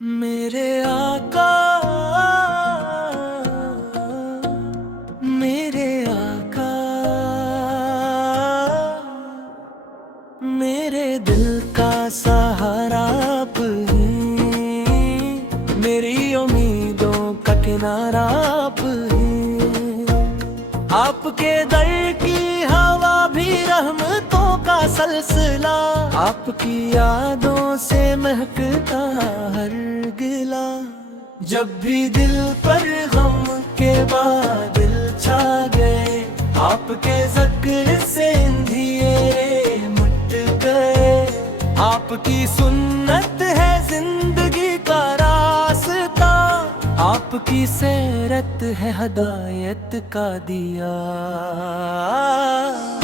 میرے آقا میرے آقا میرے دل کا سہارا آپ ہیں، میری امیدوں کا کنارہ آپ ہیں، آپ کے در کی ہوا بھی رحمتوں کا سلسلہ، آپ کی یادوں سے مہکتا ہر گلا، جب بھی دل پر غم کے بادل چھا گئے، آپ کے ذکر سے اندھیرے مٹ گئے، آپ کی سنت ہے زندگی کا راستہ، آپ کی سیرت ہے ہدایت کا دیا،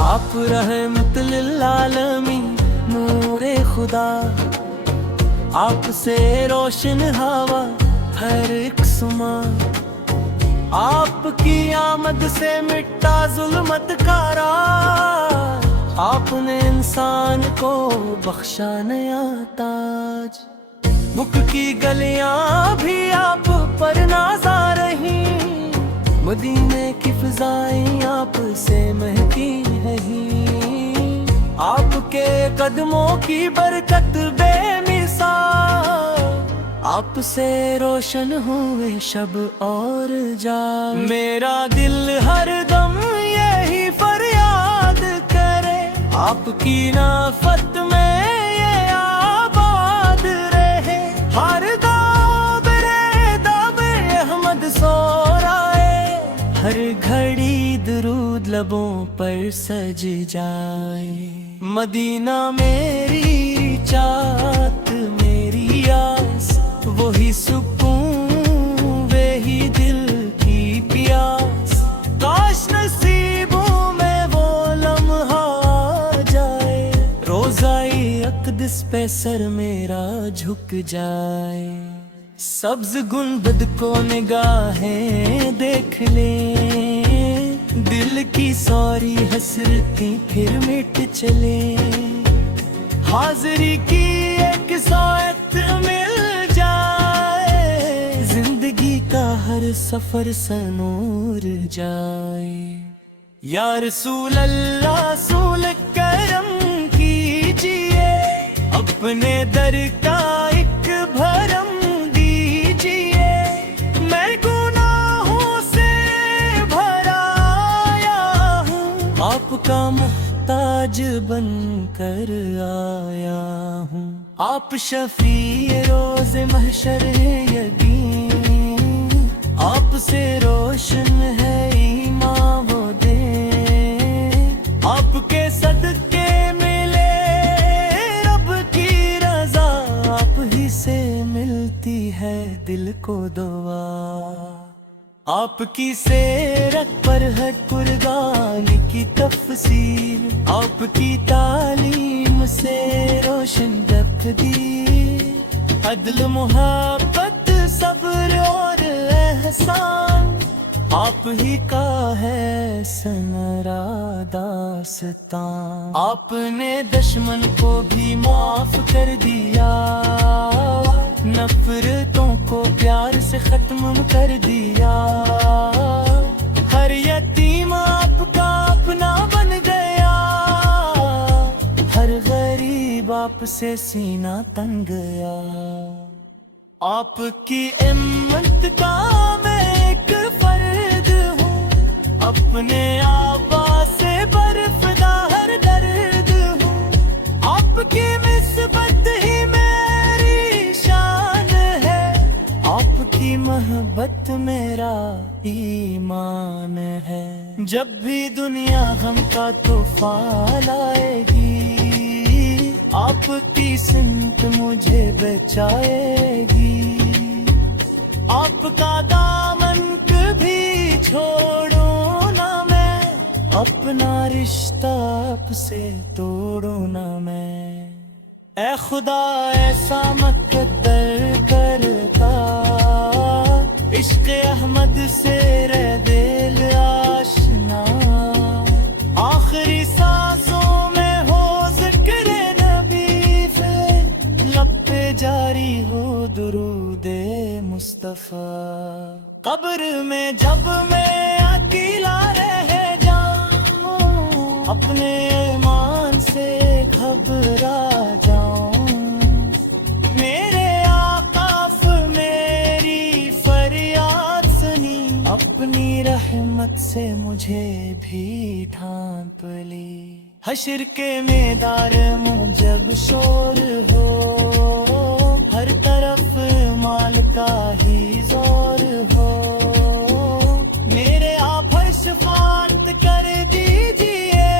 آپ رحمت للعالمین نور خدا، آپ سے روشن ہوا ہر ایک سما، آپ کی آمد سے مٹا ظلمت کا راز، آپ نے انسان کو بخشا نیا تاج، مکھ کی گلیاں بھی آپ پر نازا رہیں، مدینے کی فضائیں آپ سے مہکی ہیں، آپ کے قدموں کی برکت بے مثال، آپ سے روشن ہوئے شب اور جال، میرا دل ہر دم یہی فریاد کرے، آپ کی نافت میں یہ آباد رہے، ہر داب احمد سورائے، ہر گھڑی درود لبوں پر سج جائے، مدینہ میری چاہت میری آس، وہی سکون وہی دل کی پیاس، کاش نصیبوں میں وہ لمحہ آ جائے، روزائی اقدس پہ سر میرا جھک جائے، سبز گنبد کو نگاہیں دیکھ لیں، دل کی ساری حسرتیں پھر مٹ چلیں، حاضری کی ایک ساعت مل جائے، زندگی کا ہر سفر سنور جائے، یا رسول اللہ رسول کرم کیجئے، اپنے در کا ایک بھرم دیجئے، میں گناہوں سے بھرا آیا ہوں، آپ کا محتاج بن کر آیا ہوں، آپ شفیع روز محشر ہے یقین، آپ سے روشن ہے ایمان و دین، آپ کے صدقے ملے رب کی رضا، آپ ہی سے ملتی ہے دل کو دعا، آپ کی سیرت پر ہے قربان کی تفسیر، آپ کی تعلیم سے روشن تقدیر، عدل محبت صبر اور احسان، آپ ہی کا ہے سنرا داستان، آپ نے دشمن کو بھی معاف کر دیا، نفرتوں کو پیار سے ختم کر دیا، ہر یتیم آپ کا اپنا بن گیا، ہر غریب آپ سے سینہ تن گیا، آپ کی امت کا میں ایک فرد ہوں، اپنے آبا سے برفدہ ہر درد ہوں، آپ کی نسبت ہی میری شان ہے، آپ کی محبت میرا ایمان ہے، جب بھی دنیا غم کا طوفان لائے گی، آپ کی سمت مجھے بچائے گی، آپ کا دامن کبھی چھوڑوں نہ میں، اپنا رشتہ آپ سے توڑوں نہ میں، اے خدا ایسا مقدر کرتا، عشق احمد سے رہ دل آشنا، آخری سانسوں میں ہو ذکر نبی سے، لب پہ جاری ہو درود درود مصطفیٰ. قبر میں جب میں اکیلا رہ جاؤں, اپنے ایمان سے گھبرا جاؤں, میرے آقا میری فریاد سنی, اپنی رحمت سے مجھے بھی ڈھانپ لی. حشر کے میدان میں جب شور ہو, ہر طرف مال کا ہی زور ہو, میرے آپ شفاعت کر دیجئے,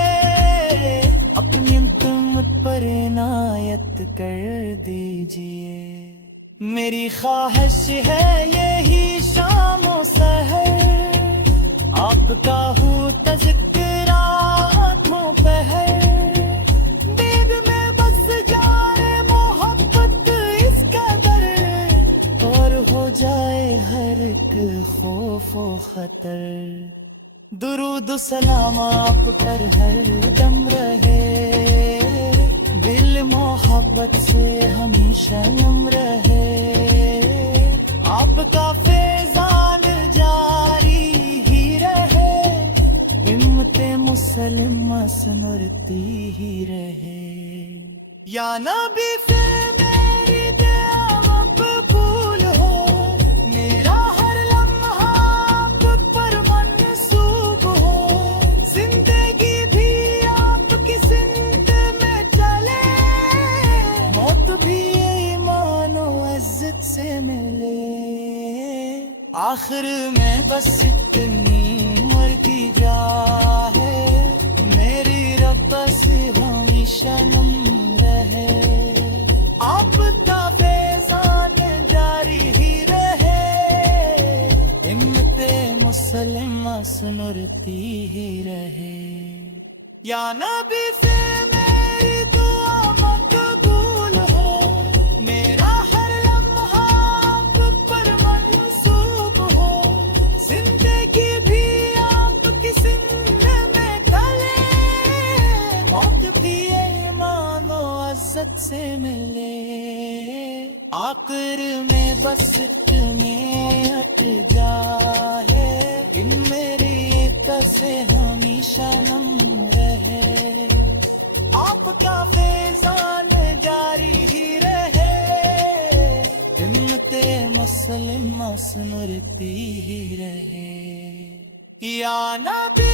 اپنی امت پر عنایت کر دیجئے. میری خواہش ہے یہی شام و سحر, آپ کا ہو تذکرہ آنکھوں پہر, دید میں بس جائے محبت اس قدر, اور ہو جائے ہر ایک خوف و خطر. درود و سلام آپ پر ہر دم رہے, دل محبت سے ہمیشہ نم رہے, آپ کا فیضان جاری ہی رہے, امت مسلمہ سنورتی ہی رہے. یا نبی سے میری دعا مقبول ہو, میرا ہر لمحہ آپ پر منسوب ہو, زندگی بھی آپ کی سمت میں چلے, موت بھی ایمان و عزت سے ملے. آخر میں بس اتنی مرضی جا ہے, میری رب سے ہمیشہ نم رہے, آپ کا فیضان جاری ہی رہے, امت مسلمہ سنورتی ہی رہے. یا نبی سے میری دعا مقبول ہو, میرا ہر لمحہ آپ پر منسوب ہو, زندگی بھی آپ کی سمت میں ڈلے, موت بھی ایمان و عزت سے ملے. آخر میں بس اتنے ہٹ جائے, ان میری سے ہمیشہ نم رہے, آپ کا فیضان جاری ہی رہے, امت مسلمہ سنورتی ہی رہے. یا نبی